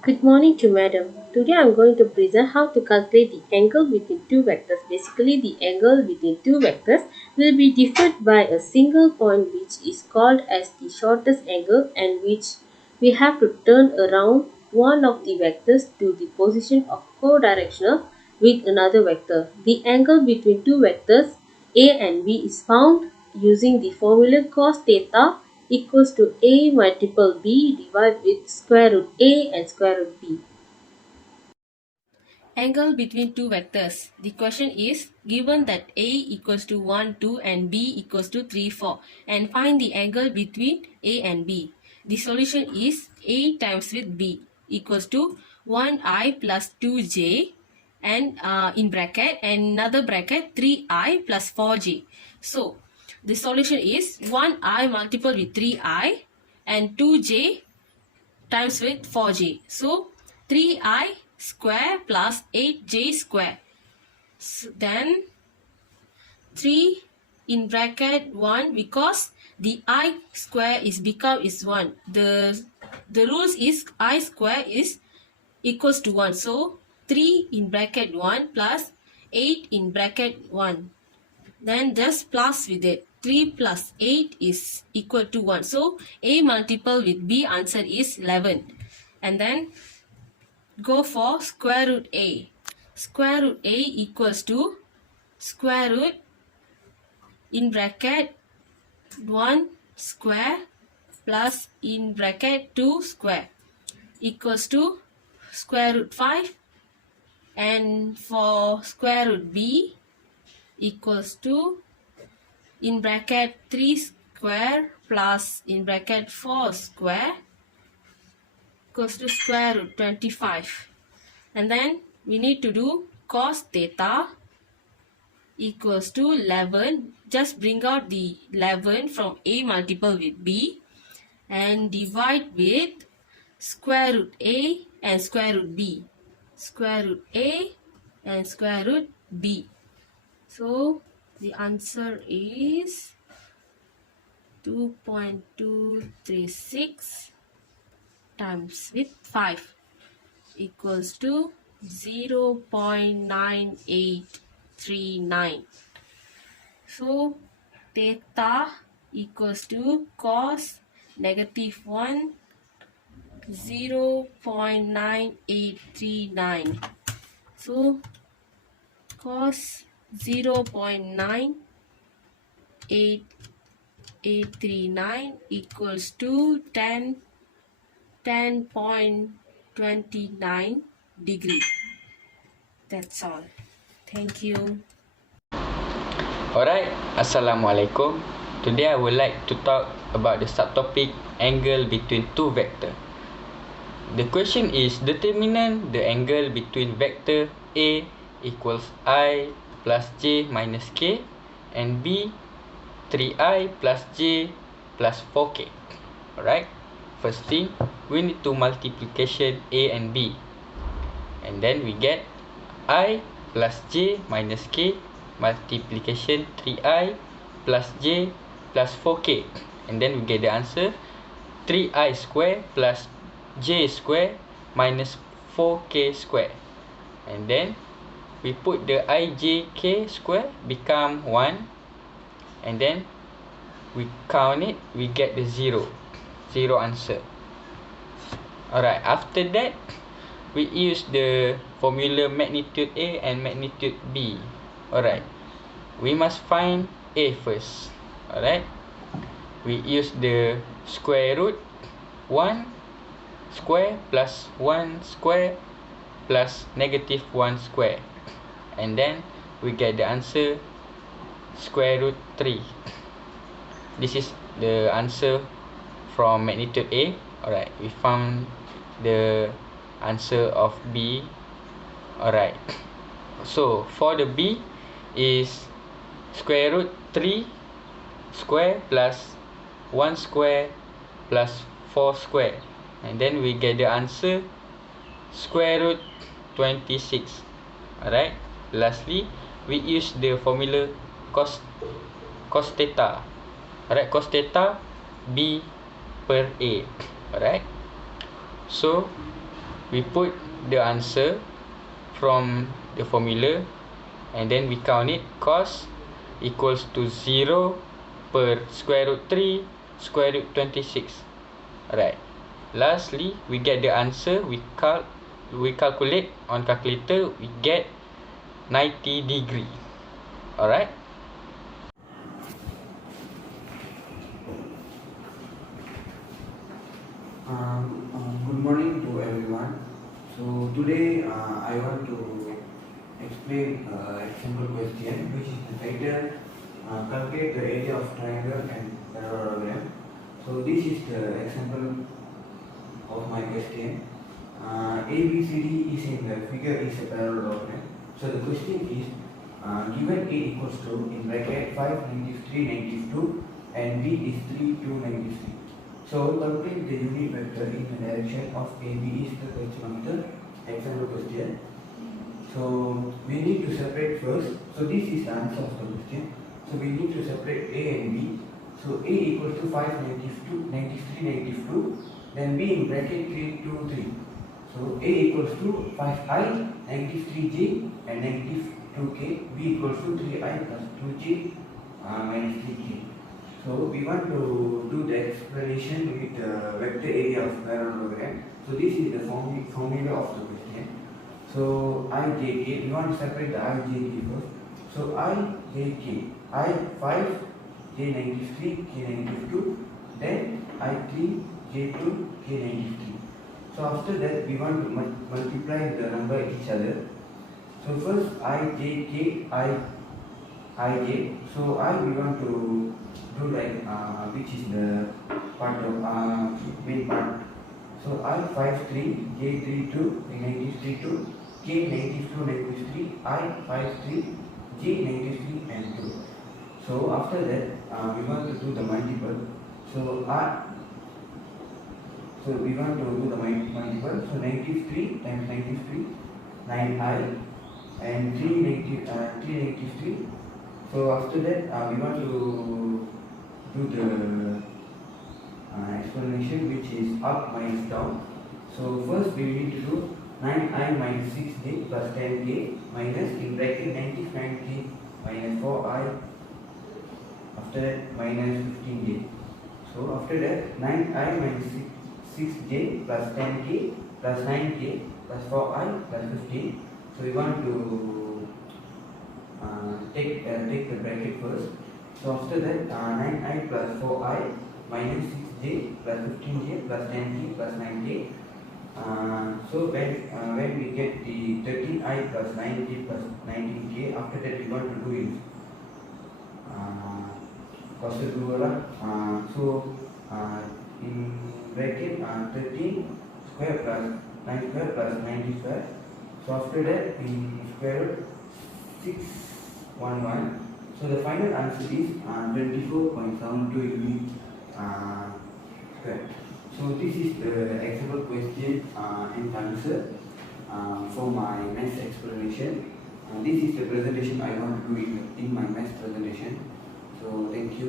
Good morning to madam. Today I am going to present how to calculate the angle between two vectors. Basically, the angle between two vectors will be differed by a single point which is called as the shortest angle and which we have to turn around one of the vectors to the position of co-directional with another vector. The angle between two vectors A and B is found using the formula cos theta equals to A multiple B divided with square root A and square root B. Angle between two vectors. The question is given that A equals to 1, 2 and B equals to 3, 4 and find the angle between A and B. The solution is A times with B equals to 1I plus 2J and in bracket and another bracket 3I plus 4J. So the solution is 1I multiple with 3I and 2J times with 4j. So 3i square plus 8j square. So then 3 in bracket 1 because the I square is become is 1. The rules is I square is equals to 1. So 3 in bracket 1 plus 8 in bracket 1. Then just plus with it. 3 plus 8 is equal to 1. So A multiple with B answer is 11. And then go for square root A. Square root A equals to square root in bracket 1 square plus in bracket 2 square equals to square root 5, and for square root B equals to in bracket 3 square plus in bracket 4 square equals to square root 25. And then we need to do cos theta equals to 11. Just bring out the 11 from A multiple with B and divide with square root A and square root B. Square root A and square root B. So the answer is 2.236 times with 5 equals to 0.9839. So theta equals to cos negative 1 0.9839. So cos 0.9839 equals to 10.29 degree. That's all. Thank you. Alright, Assalamualaikum. Today I would like to talk about the subtopic angle between two vectors. The question is determine the angle between vector A equals I plus J minus K and B 3I plus J plus 4K. Alright, first thing we need to multiplication A and B, and then we get I plus J minus K multiplication 3I plus J plus 4K, and then we get the answer 3I square plus J square minus 4K square, and then we put the IJK square become 1, and then we count it, we get the 0 answer. Alright, after that we use the formula magnitude A and magnitude B. Alright, we must find A first. Alright, we use the square root 1 square plus 1 square plus negative 1 square, and then we get the answer square root 3. This is the answer from magnitude A. Alright, we found the answer of B. Alright, so for the B is square root 3 square plus 1 square plus 4 square, and then we get the answer square root 26. Alright, lastly we use the formula cos theta. Alright, cos theta B per A. Alright, so we put the answer from the formula and then we count it. Cos equals to 0 per square root 3 square root 26. Alright. Lastly, we get the answer. We calculate on calculator. We get 90 degree. Alright. Good morning to everyone. So today I want to explain example question which is the title calculate the area of triangle and parallelogram. So this is the example of my question. ABCD is in the figure is a parallelogram. So the question is given A equals to in bracket 5 -3 -2 and B is 3 2 -3. So calculate the unit vector in the direction of AB is the question of the example question. So we need to separate first. So this is the answer of the question. So we need to separate A and B. So A equals to 5 93 92. Then B in bracket 3 2 3. So A equals to 5i 93j and negative 2k. B equals to 3i plus 2j minus 3k. So we want to do the explanation with the vector area of parallelogram. So this is the formula of the question. So ijk, we want to separate the ijk first. So ijk, I 5, j -3, k -2, then I3, j2, k -3. So after that we want to multiply the number each other. So first ijk, ij. So I we want to do like which is the part of main part. So I 5 3 j 3 2 -3 2 k -2 -3 I 5 3 j -3 and 2. So after that we want to do the multiple. So we want to do the multiple. So -3 times -3 9i and 3 -3. So after that we want to do the explanation which is up minus down. So first we need to do 9i minus 6j plus 10k minus in bracket 99k minus 4i. After that minus 15j. So after that 9i minus 6j plus 10k plus 9k plus 4i plus 15. So we want to take the bracket first. So after that 9i plus 4i minus 6j plus 15j plus 10k plus 9k. So when we get the 13i plus 9k plus 19k, after that we want to do is cos dua lah. So in bracket 13 square plus 9 square plus 90 square. So after that in square root 611. So the final answer is 24.72 unit square. So this is the example question and answer for my maths explanation. This is the presentation I want to do in my maths presentation. So thank you.